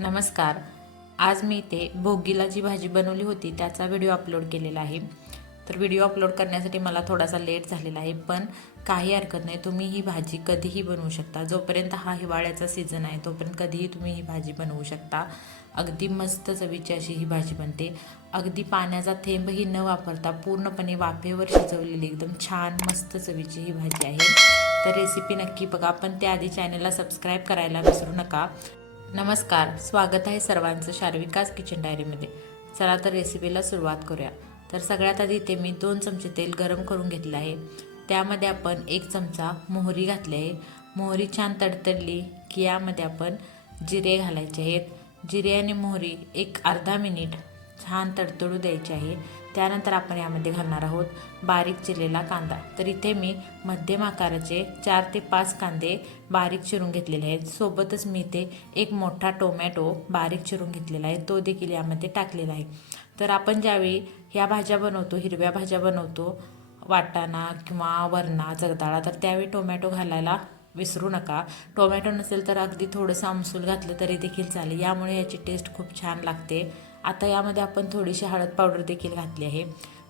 नमस्कार. आज मी इथे भोगीला जी भाजी बनवली होती त्याचा व्हिडिओ अपलोड केलेला आहे. तर व्हिडिओ अपलोड करण्यासाठी मला थोडासा लेट झालेला आहे पण काही हरकत नाही. तुम्ही ही भाजी कधीही बनवू शकता. जोपर्यंत हा हिवाळ्याचा सीझन आहे तोपर्यंत कधीही तुम्ही ही भाजी बनवू शकता. अगदी मस्त चवीची अशी ही भाजी बनते. अगदी पाण्याचा थेंबही न वापरता पूर्णपणे वाफेवर शिजवलेली एकदम छान मस्त चवीची ही भाजी आहे. तर रेसिपी नक्की बघा. पण त्याआधी चॅनलला सबस्क्राईब करायला विसरू नका. नमस्कार स्वागत आहे सर्वांचं शार्विकास किचन डायरीमध्ये. चला तर रेसिपीला सुरुवात करूया. तर सगळ्यात आधी इथे मी दोन चमचे तेल गरम करून घेतलं आहे. त्यामध्ये आपण एक चमचा मोहरी घातली आहे. मोहरी छान तडतडली की यामध्ये आपण जिरे घालायचे आहेत. जिरे आणि मोहरी एक अर्धा मिनिट छान तडतडू द्यायची आहे. त्यानंतर आपण यामध्ये घालणार आहोत बारीक चिरलेला कांदा. तर इथे मी मध्यम आकाराचे चार ते पाच कांदे बारीक चिरून घेतलेले आहेत. सोबतच मी इथे एक मोठा टोमॅटो बारीक चिरून घेतलेला आहे. तो देखील यामध्ये टाकलेला आहे. तर आपण ज्यावेळी ह्या भाज्या बनवतो हिरव्या भाज्या बनवतो वाटाणा किंवा वरणा जगदाळा तर त्यावेळी टोमॅटो घालायला विसरू नका. टोमॅटो नसेल तर अगदी थोडंसं आमसूल घातलं तरी देखील चालेल. यामुळे याची टेस्ट खूप छान लागते. आता यामध्ये आपण थोडीशी हळद पावडर देखील घातली आहे.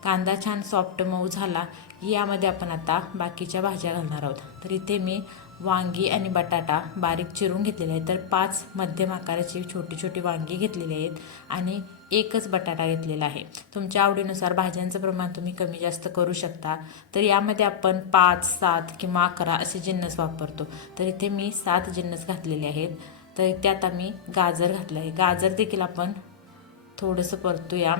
कांदा छान सॉफ्ट मऊ झाला की यामध्ये आपण आता बाकीच्या भाज्या घालणार आहोत. तर इथे मी वांगी आणि बटाटा बारीक चिरून घेतलेले आहे तर पाच मध्यम आकाराची छोटी छोटी वांगी घेतलेली आहेत आणि एकच बटाटा घेतलेला आहे. तुमच्या आवडीनुसार भाज्यांचं प्रमाण तुम्ही कमी जास्त करू शकता. तर यामध्ये आपण पाच सात किंवा अकरा असे जिन्नस वापरतो. तर इथे मी सात जिन्नस घातलेले आहेत. तर इथे आता मी गाजर घातलं आहे. गाजर देखील आपण थोडंसं परतूया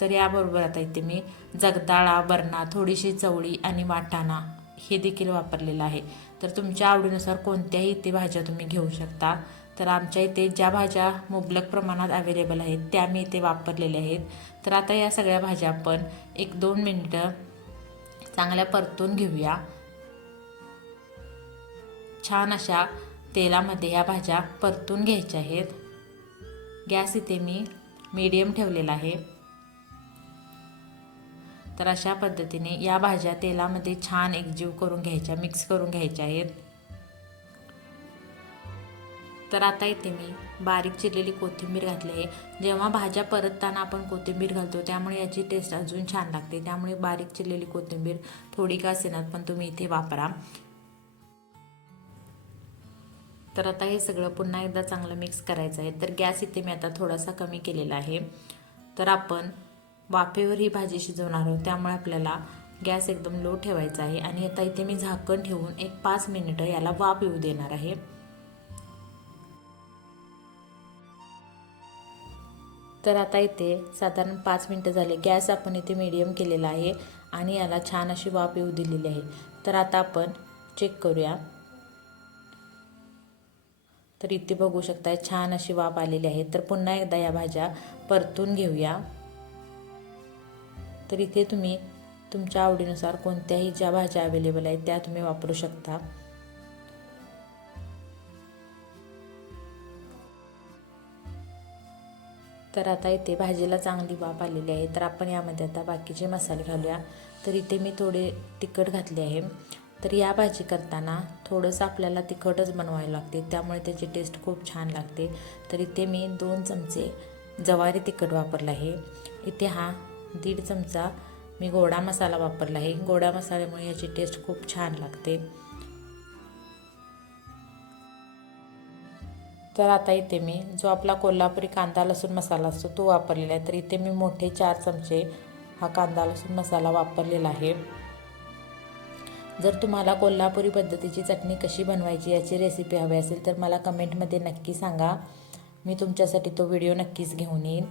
तर याबरोबर आता इथे मी जगदाळा बरणा थोडीशी चवळी आणि वाटाणा हे देखील वापरलेलं आहे. तर तुमच्या आवडीनुसार कोणत्याही इथे भाज्या तुम्ही घेऊ शकता. तर आमच्या इथे ज्या भाज्या मुबलक प्रमाणात अवेलेबल आहेत त्या मी इथे वापरलेल्या आहेत. तर आता या सगळ्या भाज्या आपण एक दोन मिनटं चांगल्या परतून घेऊया. छान अशा तेलामध्ये ह्या भाज्या परतून घ्यायच्या आहेत. गॅस इथे मी मीडियम ठेवलेला आहे. तर अशा पद्धतीने या भाज्या तेलामध्ये छान एकजीव करून घ्यायच्या मिक्स करून घ्यायच्या आहेत. तर आता इथे मी बारीक चिरलेली कोथिंबीर घातली आहे. जेव्हा भाज्या परतताना आपण कोथिंबीर घालतो त्यामुळे याची टेस्ट अजून छान लागते. त्यामुळे बारीक चिरलेली कोथिंबीर थोडी का असेनात पण तुम्ही इथे वापरा. तर आता हे सगळं पुन्हा एकदा चांगलं मिक्स करायचं आहे. तर गॅस इथे मी आता थोडासा कमी केलेला आहे. तर आपण वाफेवर ही भाजी शिजवणार आहोत. त्यामुळे आपल्याला गॅस एकदम लो ठेवायचा आहे. आणि आता इथे मी झाकण ठेवून एक पाच मिनिटं याला वाफ येऊ देणार आहे. तर आता इथे साधारण पाच मिनटं झाले. गॅस आपण इथे मीडियम केलेला आहे. आणि याला छान अशी वाफ येऊ दिलेली आहे. तर आता आपण चेक करूया. तर इथे बघू शकताय छान अशी वाफ आलेली आहे. तर पुन्हा एकदा या भाज्या परतून घेऊया. तर इथे तुम्ही तुमच्या आवडीनुसार कोणत्याही ज्या भाज्या अवेलेबल आहेत त्या तुम्ही वापरू शकता. तर आता इथे भाजीला चांगली वाफ आलेली आहे. तर आपण यामध्ये आता बाकीचे मसाले घालूया. तर इथे मी थोडे तिखट घातले आहे. तर या भाजी करताना थोडंसं आपल्याला तिखटच बनवायला लागते. त्यामुळे त्याची टेस्ट खूप छान लागते. तर इथे मी दोन चमचे जवारी तिखट वापरलं आहे. इथे हा दीड चमचा मी गोडा मसाला वापरला आहे. गोडा मसाल्यामुळे याची टेस्ट खूप छान लागते. तर आता इथे मी जो आपला कोल्हापुरी कांदा लसूण मसाला असतो तो वापरलेला आहे. तर इथे मी मोठे चार चमचे हा कांदा लसूण मसाला वापरलेला आहे. जर तुम्हाला कोल्हापुरी पद्धतीची चटणी कशी बनवायची याची रेसिपी हवी असेल तर मला कमेंटमध्ये नक्की सांगा. मी तुमच्यासाठी तो व्हिडिओ नक्कीच घेऊन येईन.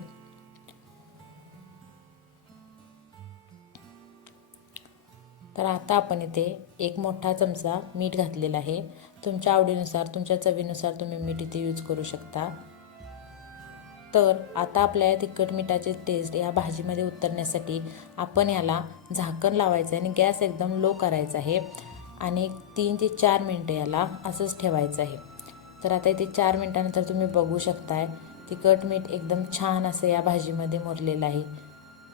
तर आता आपण इथे एक मोठा चमचा मीठ घातलेला आहे. तुमच्या आवडीनुसार तुमच्या चवीनुसार तुम्ही मीठ इथे यूज करू शकता. तर आता आपल्याला तिखट मिठाचे टेस्ट या भाजीमध्ये उतरण्यासाठी आपण याला झाकण लावायचं आहे आणि गॅस एकदम लो करायचा आहे. आणि तीन ते चार मिनटं याला असंच ठेवायचं आहे. तर आता इथे चार मिनटानंतर तुम्ही बघू शकताय तिखट मीठ एकदम छान असं या भाजीमध्ये मुरलेलं आहे.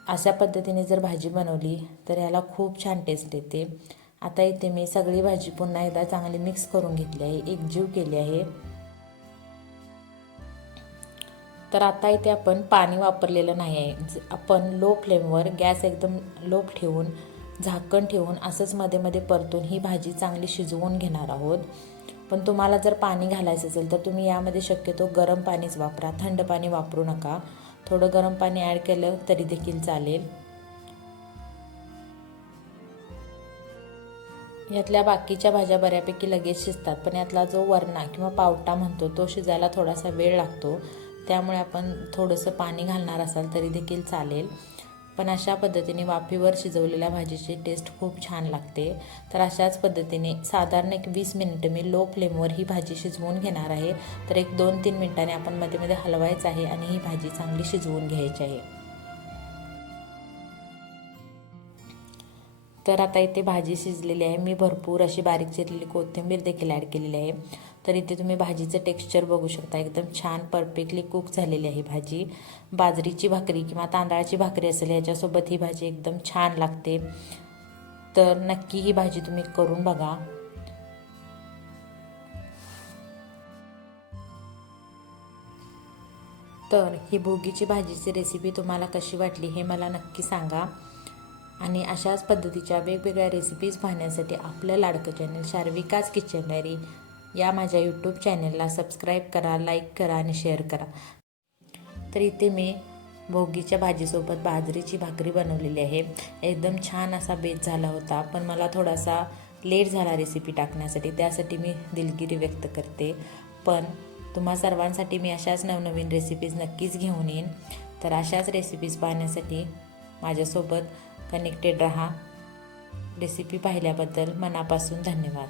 अशा पद्धतीने जर भाजी बनवली तर याला खूप छान टेस्ट येते. आता इथे मी सगळी भाजी पुन्हा एकदा चांगली मिक्स करून घेतली आहे. एकजीव केली आहे. तर आता इथे आपण पाणी वापरलेलं नाही आहे. ज- आपण लो फ्लेमवर गॅस एकदम लो ठेवून झाकण ठेवून असंच मध्ये मध्ये परतून ही भाजी चांगली शिजवून घेणार आहोत. पण तुम्हाला जर पाणी घालायचं असेल तर तुम्ही यामध्ये शक्यतो गरम पाणीच वापरा. थंड पाणी वापरू नका. थोडं गरम पाणी ॲड केलं तरी देखील चालेल. यातल्या बाकीच्या भाज्या बऱ्यापैकी लगेच शिजतात पण यातला जो वरणा किंवा पावटा म्हणतो तो शिजायला थोडासा वेळ लागतो. त्यामुळे आपण थोडंसं पाणी घालणार असाल तरी देखील चालेल. पण अशा पद्धतीने वाफेवर शिजवलेल्या भाजीची टेस्ट खूप छान लागते. तर अशाच पद्धतीने साधारण एक वीस मिनिटं मी लो फ्लेमवर ही भाजी शिजवून घेणार आहे. तर एक दोन तीन मिनटाने आपण मध्ये मध्ये हलवायचं आहे आणि ही भाजी चांगली शिजवून घ्यायची आहे. तर आता इथे भाजी शिजलेली आहे. मी भरपूर अशी बारीक चिरलेली कोथिंबीर देखील ॲड केलेली आहे. तर इथे तुम्ही भाजीचं टेक्स्चर बघू शकता. एकदम छान परफेक्टली कुक झालेली आहे भाजी. बाजरीची भाकरी किंवा तांदळाची भाकरी असेल ह्याच्यासोबत ही भाजी एकदम छान लागते. तर नक्की ही भाजी तुम्ही करून बघा. तर ही भोगीची भाजीची रेसिपी तुम्हाला कशी वाटली हे मला नक्की सांगा. आणि अशाच पद्धतीच्या वेगवेगळ्या रेसिपीज पाहण्यासाठी आपलं लाडकं चॅनल शार्विकाज किचन डायरी या माझ्या यूट्यूब चॅनलला सबस्क्राईब करा लाईक करा आणि शेअर करा. तर इथे मी भोगीच्या भाजीसोबत बाजरीची भाकरी बनवलेली आहे. एकदम छान असा बेत झाला होता पण मला थोडासा लेट झाला रेसिपी टाकण्यासाठी त्यासाठी मी दिलगिरी व्यक्त करते. पण तुम्हा सर्वांसाठी मी अशाच नवनवीन रेसिपीज नक्कीच घेऊन येईन. तर अशाच रेसिपीज पाहण्यासाठी माझ्यासोबत कनेक्टेड रहा. रेसिपी पाहिल्याबद्दल मनापासून धन्यवाद.